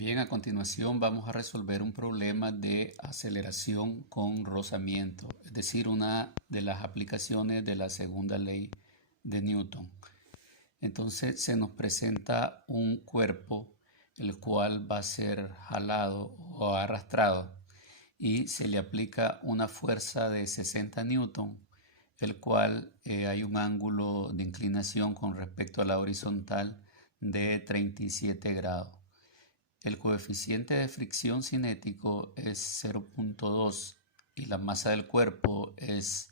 Bien, a continuación vamos a resolver un problema de aceleración con rozamiento, es decir, una de las aplicaciones de la segunda ley de Newton. Entonces se nos presenta un cuerpo el cual va a ser jalado o arrastrado y se le aplica una fuerza de 60 newton, el cual hay un ángulo de inclinación con respecto a la horizontal de 37 grados. El coeficiente de fricción cinético es 0.2 y la masa del cuerpo es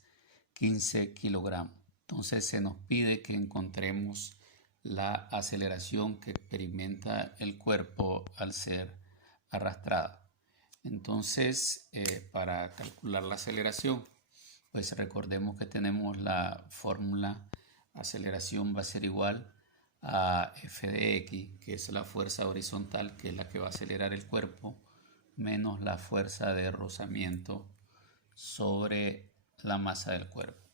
15 kilogramos. Entonces se nos pide que encontremos la aceleración que experimenta el cuerpo al ser arrastrado. Entonces, para calcular la aceleración, pues recordemos que tenemos la fórmula: aceleración va a ser igual a f de x, que es la fuerza horizontal, que es la que va a acelerar el cuerpo, menos la fuerza de rozamiento sobre la masa del cuerpo.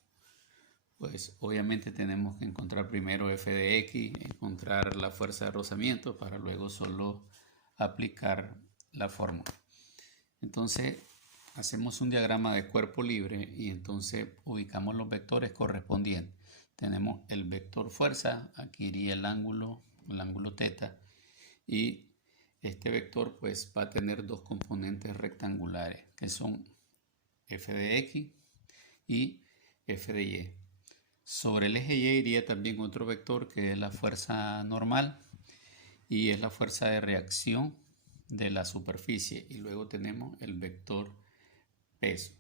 Pues obviamente tenemos que encontrar primero f de x, encontrar la fuerza de rozamiento para luego solo aplicar la fórmula. Entonces hacemos un diagrama de cuerpo libre y entonces ubicamos los vectores correspondientes. Tenemos el vector fuerza, aquí iría el ángulo θ, y este vector pues va a tener dos componentes rectangulares que son f de x y f de y. Sobre el eje y iría también otro vector que es la fuerza normal y es la fuerza de reacción de la superficie, y luego tenemos el vector peso.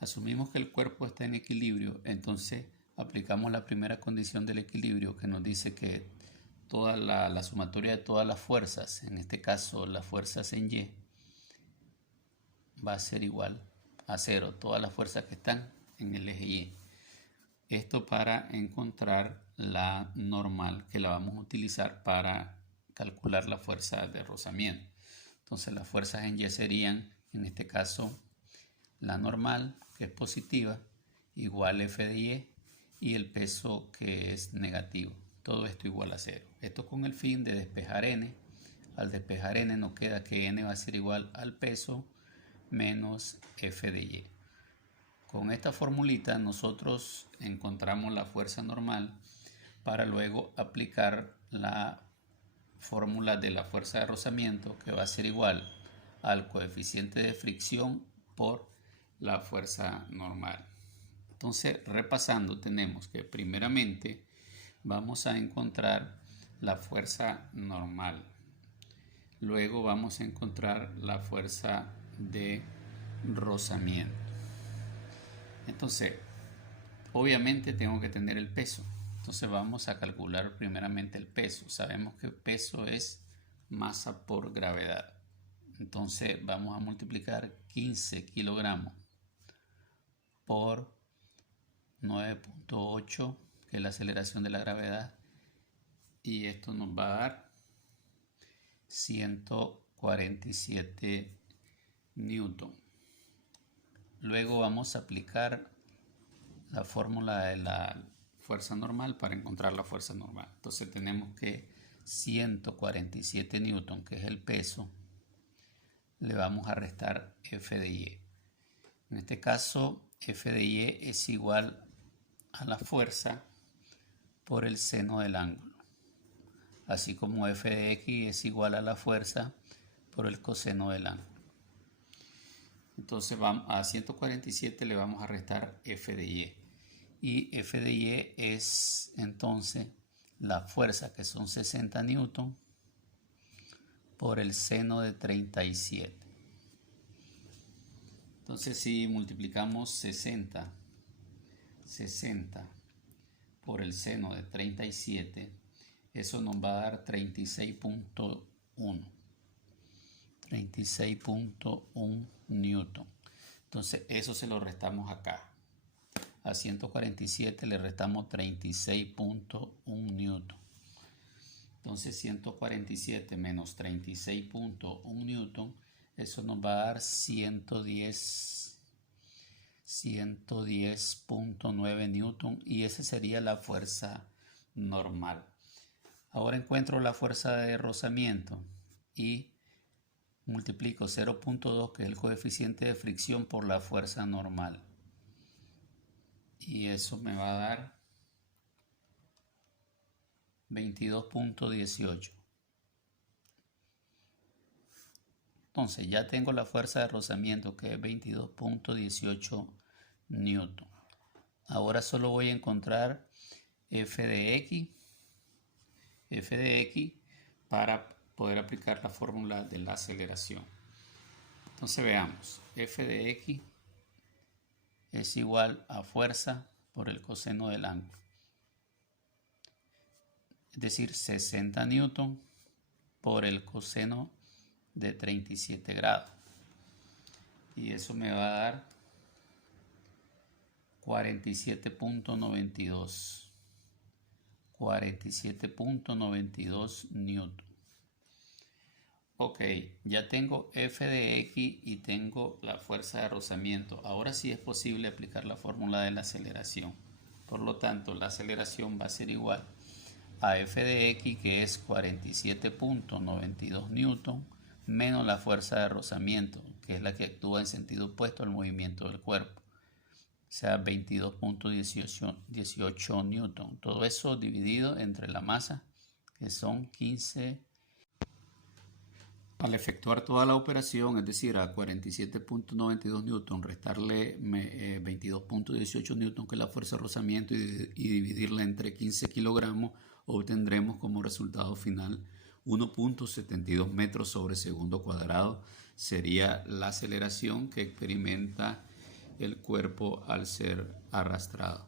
Asumimos que el cuerpo está en equilibrio, entonces aplicamos la primera condición del equilibrio, que nos dice que toda la sumatoria de todas las fuerzas, en este caso las fuerzas en Y, va a ser igual a 0, todas las fuerzas que están en el eje Y. Esto para encontrar la normal, que la vamos a utilizar para calcular la fuerza de rozamiento. Entonces las fuerzas en Y serían, en este caso, la normal, que es positiva, igual f de y el peso, que es negativo. Todo esto igual a 0. Esto con el fin de despejar n. Al despejar n nos queda que n va a ser igual al peso menos f de y. Con esta formulita nosotros encontramos la fuerza normal para luego aplicar la fórmula de la fuerza de rozamiento, que va a ser igual al coeficiente de fricción por la fuerza normal. Entonces, repasando, tenemos que primeramente vamos a encontrar la fuerza normal. Luego vamos a encontrar la fuerza de rozamiento. Entonces, obviamente tengo que tener el peso. Entonces vamos a calcular primeramente el peso. Sabemos que el peso es masa por gravedad. Entonces vamos a multiplicar 15 kilogramos por 9.8, que es la aceleración de la gravedad, y esto nos va a dar 147 newton. Luego vamos a aplicar la fórmula de la fuerza normal para encontrar la fuerza normal. Entonces tenemos que 147 newton, que es el peso, le vamos a restar f de y. En este caso, f de y es igual a la fuerza por el seno del ángulo, así como f de x es igual a la fuerza por el coseno del ángulo. Entonces a 147 le vamos a restar f de y. Y f de y es entonces la fuerza, que son 60 newton, por el seno de 37. Entonces si multiplicamos 60 por el seno de 37, eso nos va a dar 36.1. 36.1 newton. Entonces eso se lo restamos acá. A 147 le restamos 36.1 newton. Entonces 147 menos 36.1 newton, eso nos va a dar 110.9 newton, y esa sería la fuerza normal. Ahora encuentro la fuerza de rozamiento y multiplico 0.2, que es el coeficiente de fricción, por la fuerza normal. Y eso me va a dar 22.18. Entonces ya tengo la fuerza de rozamiento, que es 22.18 newton. Ahora solo voy a encontrar F de X para poder aplicar la fórmula de la aceleración. Entonces veamos, F de X es igual a fuerza por el coseno del ángulo, es decir, 60 newton por el coseno de 37 grados, y eso me va a dar 47.92 newton. Ok, ya tengo F de X y tengo la fuerza de rozamiento. Ahora sí es posible aplicar la fórmula de la aceleración. Por lo tanto, la aceleración va a ser igual a F de X, que es 47.92 newton, menos la fuerza de rozamiento, que es la que actúa en sentido opuesto al movimiento del cuerpo, o sea, 22.18 newton. Todo eso dividido entre la masa, que son 15. Al efectuar toda la operación, es decir, a 47.92 newton, restarle 22.18 newton, que es la fuerza de rozamiento, y dividirla entre 15 kilogramos, obtendremos como resultado final 1.72 metros sobre segundo cuadrado. Sería la aceleración que experimenta el cuerpo al ser arrastrado.